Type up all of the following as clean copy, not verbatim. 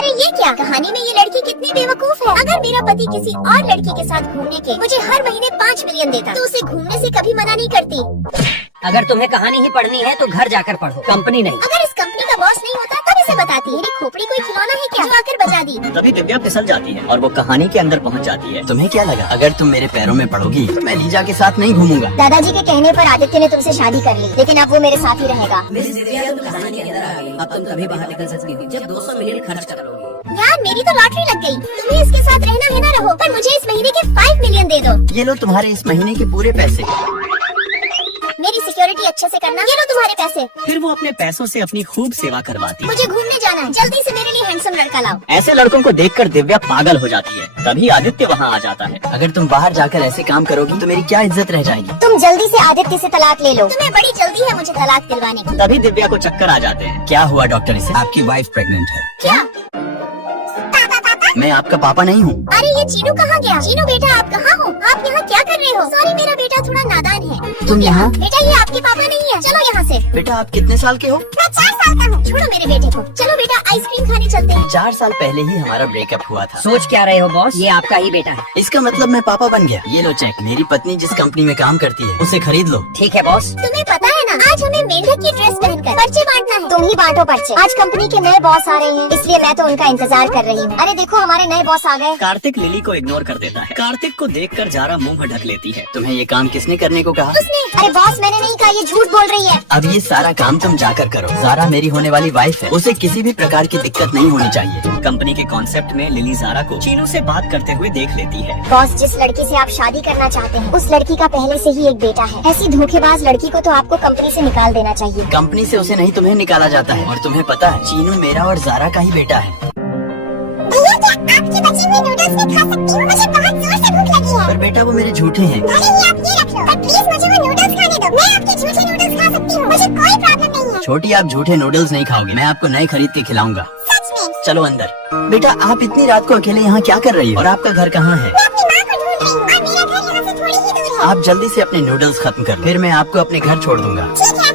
अरे ये क्या, कहानी में ये लड़की कितनी बेवकूफ है। अगर मेरा पति किसी और लड़की के साथ घूमने के मुझे हर महीने 5 मिलियन देता तो उसे घूमने से कभी मना नहीं करती। अगर तुम्हें कहानी ही पढ़नी है तो घर जाकर पढ़ो, कंपनी नहीं। अगर इस कंपनी का बॉस नहीं होता तब इसे बताती। मेरी खोपड़ी कोई खिलौना है क्या जो आकर बजा दी। तभी दिव्या फिसल जाती है और वो कहानी के अंदर पहुंच जाती है। तुम्हें क्या लगा अगर तुम मेरे पैरों में पड़ोगी तो मैं लीजा के साथ नहीं घूमूंगा? दादाजी के कहने पर आदित्य ने तुमसे शादी कर ली, लेकिन अब वो मेरे साथ ही रहेगा। मेरी दिव्या तुम कहानी के अंदर आ गई। अब तुम कभी बाहर निकल सकती हो जब 200 मिलियन खर्च कर लोगी। यार मेरी तो लॉटरी लग गई। तुम्हें इसके साथ रहना है ना रहो, पर मुझे इस महीने के 5 मिलियन दे दो। ये लो तुम्हारे इस महीने के पूरे पैसे। मेरी सिक्योरिटी अच्छे से करना। ये लो तुम्हारे पैसे। फिर वो अपने पैसों से अपनी खूब सेवा करवाती है। मुझे घूमने जाना है, जल्दी से मेरे लिए हैंडसम लड़का लाओ। ऐसे लड़कों को देखकर दिव्या पागल हो जाती है। तभी आदित्य वहाँ आ जाता है। अगर तुम बाहर जाकर ऐसे काम करोगी तो मेरी क्या इज्जत रह जाएगी? तुम जल्दी से आदित्य से तलाक ले लो। तुम्हें बड़ी जल्दी है मुझे तलाक दिलवाने की। तभी दिव्या को चक्कर आ जाते हैं। क्या हुआ डॉक्टर इसे? आपकी वाइफ प्रेग्नेंट है। क्या? मैं आपका पापा नहीं हूँ। अरे ये चीनू कहाँ गया? चीनू बेटा आप कहाँ हो? आप यहाँ क्या कर रहे हो? सॉरी मेरा बेटा थोड़ा नादान है। तुम यहाँ? बेटा ये आपके पापा नहीं है, चलो यहाँ से। बेटा आप कितने साल के हो? मैं 4 साल का हूँ। छोड़ो मेरे बेटे को। चलो बेटा आइसक्रीम खाने चलते हैं। 4 साल पहले ही हमारा ब्रेकअप हुआ था। सोच क्या रहे हो बॉस, ये आपका ही बेटा है। इसका मतलब मैं पापा बन गया। ये लो चेक। मेरी पत्नी जिस कंपनी में काम करती है उसे खरीद लो। ठीक है बॉस। तुम्हें पता है ना आज हमें मेंढक की ड्रेस पहनकर पर्चे बांटना है। तुम ही बांटो पर्चे। आज कंपनी के नए बॉस आ रहे हैं, इसलिए मैं तो उनका इंतजार कर रही हूँ। अरे देखो हमारे नए बॉस आ गए। कार्तिक लिली को इग्नोर कर देता है। कार्तिक को देखकर जारा मुंह ढक लेती है। तुम्हें ये काम किसने करने को कहा? उसने। अरे बॉस मैंने नहीं कहा, ये झूठ बोल रही है। अब ये सारा काम तुम जाकर करो। जारा मेरी होने वाली वाइफ है, उसे किसी भी प्रकार की दिक्कत नहीं होनी चाहिए। कंपनी के कॉन्सेप्ट में लिली जारा को चीनू से बात करते हुए देख लेती है। बॉस जिस लड़की से आप शादी करना चाहते हैं उस लड़की का पहले से ही एक बेटा है। ऐसी धोखेबाज लड़की को तो आपको कंपनी से निकाल देना चाहिए। कंपनी से उसे नहीं तुम्हें निकाला जाता है। और तुम्हें पता है चीनू मेरा और जारा का ही बेटा है। भैया क्या आपके बचे हुए नूडल्स में खा सकती हूँ? मुझे बहुत जोर से भूख लगी है। पर बेटा वो मेरे झूठे हैं। भले ही आप ये रख लो, पर प्लीज मुझे वो नूडल्स खाने दो। मैं आपके झूठे नूडल्स खा सकती हूँ, मुझे कोई प्रॉब्लम नहीं है। छोटी आप झूठे नूडल्स नहीं खाओगे, मैं आपको नए खरीद के खिलाऊंगा। सच में? चलो अंदर। बेटा आप इतनी रात को अकेले यहाँ क्या कर रही हो? और आपका घर कहाँ है? मैं अपनी माँ को ढूंढ रही हूँ और मेरा घर यहाँ से थोड़ी ही दूर है। आप जल्दी से अपने नूडल्स खत्म कर, फिर मैं आपको अपने घर छोड़ दूंगा। ठीक है।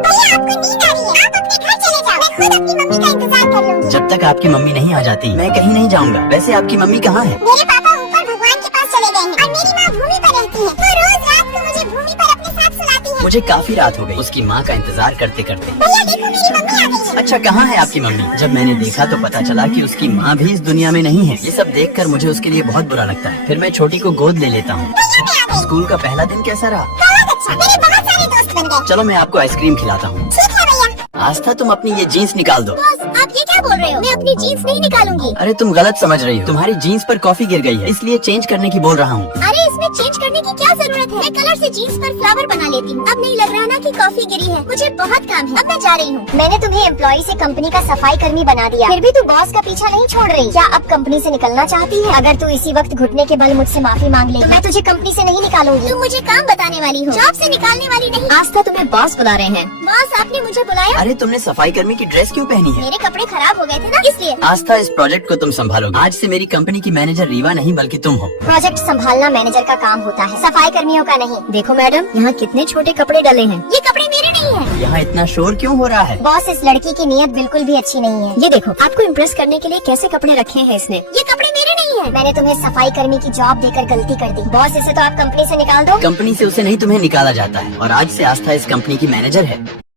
भैया आपको नींद आ रही है, आप अपने घर चले जाओ। मैं खुद अपनी मम्मी का इंतजार कर लूंगी। जब तक आपकी मम्मी नहीं आ जाती मैं कहीं नहीं जाऊंगा। वैसे आपकी मम्मी कहाँ है? मेरे पापा ऊपर भगवान के पास चले गए हैं और मेरी माँ भूमि पर रहती है। वो रोज रात को मुझे भूमि पर अपने साथ सुलाती है। मुझे काफी रात हो गई उसकी माँ का इंतजार करते करते। भैया देखो मेरी मम्मी आ गई है। अच्छा कहाँ है आपकी मम्मी? जब मैंने देखा तो पता चला कि उसकी माँ भी इस दुनिया में नहीं है। ये सब देखकर मुझे उसके लिए बहुत बुरा लगता है। फिर मैं छोटी को गोद ले लेता हूँ। भैया मैं आ गई। स्कूल का पहला दिन कैसा रहा? बहुत अच्छा, मेरे बहुत सारे दोस्त बन गए। चलो मैं आपको आइसक्रीम खिलाता हूँ। ठीक है भैया। आस्था तुम अपनी ये जीन्स निकाल दो। बॉस आप ये क्या बोल रहे हो? मैं अपनी जीन्स नहीं निकालूंगी। अरे तुम गलत समझ रही हो। तुम्हारी जीन्स पर कॉफी गिर गई है, इसलिए चेंज करने की बोल रहा हूँ। अरे इसमें चेंज करने की क्या जरूरत है? मैं कलर से जीन्स पर फ्लावर बना लेती हूँ। अब नहीं लग रहा ना कि कॉफी गिरी है। मुझे बहुत काम है, अब मैं जा रही हूँ। मैंने तुम्हें एम्प्लॉय से कंपनी का सफाई कर्मी बना दिया, फिर भी तू बॉस का पीछा नहीं छोड़ रही। क्या अब कंपनी से निकलना चाहती है? अगर तू इसी वक्त घुटने के बल मुझसे माफी मांग ले तो मैं तुझे कंपनी से नहीं निकालूंगी। तुम मुझे काम बताने वाली हो, जॉब से निकालने वाली नहीं। आस्था तुम्हें बॉस बुला रहे हैं। बॉस आपने मुझे बुलाया? अरे तुमने सफाई कर्मी की ड्रेस क्यों पहनी है? मेरे कपड़े खराब हो गए थे ना इसलिए। आस्था इस प्रोजेक्ट को तुम संभालोगे। आज से मेरी कंपनी की मैनेजर रीवा नहीं बल्कि तुम हो। प्रोजेक्ट संभालना मैनेजर का काम होता है, सफाई कर्मियों का नहीं। देखो मैडम यहाँ कितने छोटे कपड़े डले हैं। ये कपड़े मेरे नहीं है। यहाँ इतना शोर क्यों हो रहा है? बॉस इस लड़की की नीयत बिल्कुल भी अच्छी नहीं है। ये देखो आपको इम्प्रेस करने के लिए कैसे कपड़े रखे हैं इसने। ये कपड़े मेरे नहीं है। मैंने तुम्हें सफाई कर्मी की जॉब देकर गलती कर दी। बॉस इसे तो आप कंपनी से निकाल दो। कंपनी से उसे नहीं तुम्हें निकाला जाता है और आज से आस्था इस कंपनी की मैनेजर है।